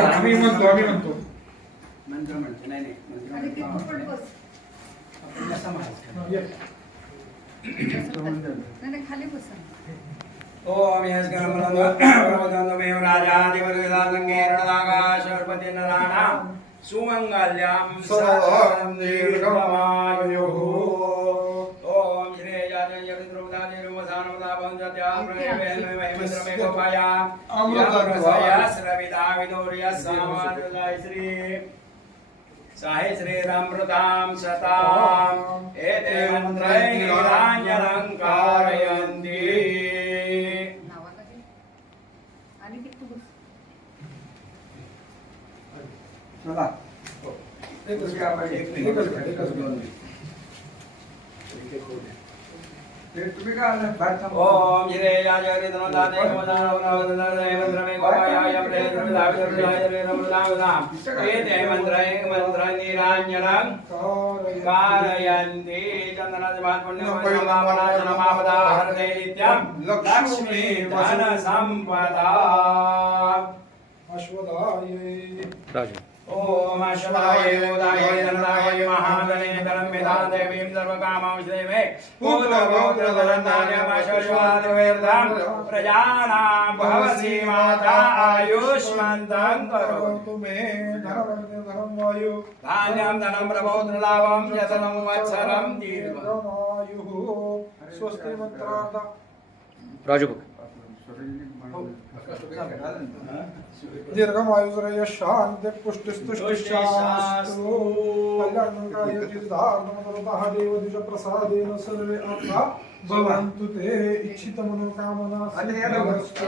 आम्ही म्हणतो मंत्र म्हणतो नाही खाली बसा. ओम यस्करमलमेव राजाधिपतिर्गंगे नराणां सुमंगल्यां सदां दीर्घमायुः। ओम श्री श्री साहे श्रीरामृतां सतां एते मंत्रै निराञ्जनङ्कारयन्ति। आणि किती बस. चला ओम श्री याजरितनोदाते कमदानवनवदनदे मंत्रमे गोपायायं प्रेतृदाविदुर्यायरिरमुदावदां एते मंत्रै निराञ्जनं कारयन्ति। चन्दनादिमात्पुण्यमनाशनमापदाहरते नित्यं लक्ष्मी धन सम्पदा। राजू ओम अश्वाय उदाय दंडाय महागणे धर्मविदा देवीं सर्वकामां श्रीमे पुत्रपौत्रधनधान्यमश्वश्वादवेर्धं प्रजानां भवसि माता आयुष्मन्तं करोतु मे धनं वायु धान्यं धनं प्रपौत्रलाभं यतनं वत्सरं दीर्घमायुः। स्वस्ति मंत्रार्थ राजू दीर्घमायुर्य शांति पुष्टिस्तुष्टिश्चास्तु कल्याणकाय तीर्थार्थ देवदुज प्रसादेन सर्वे आत्मा भवन्तु ते इच्छित मनोकामना सिद्धिरस्तु।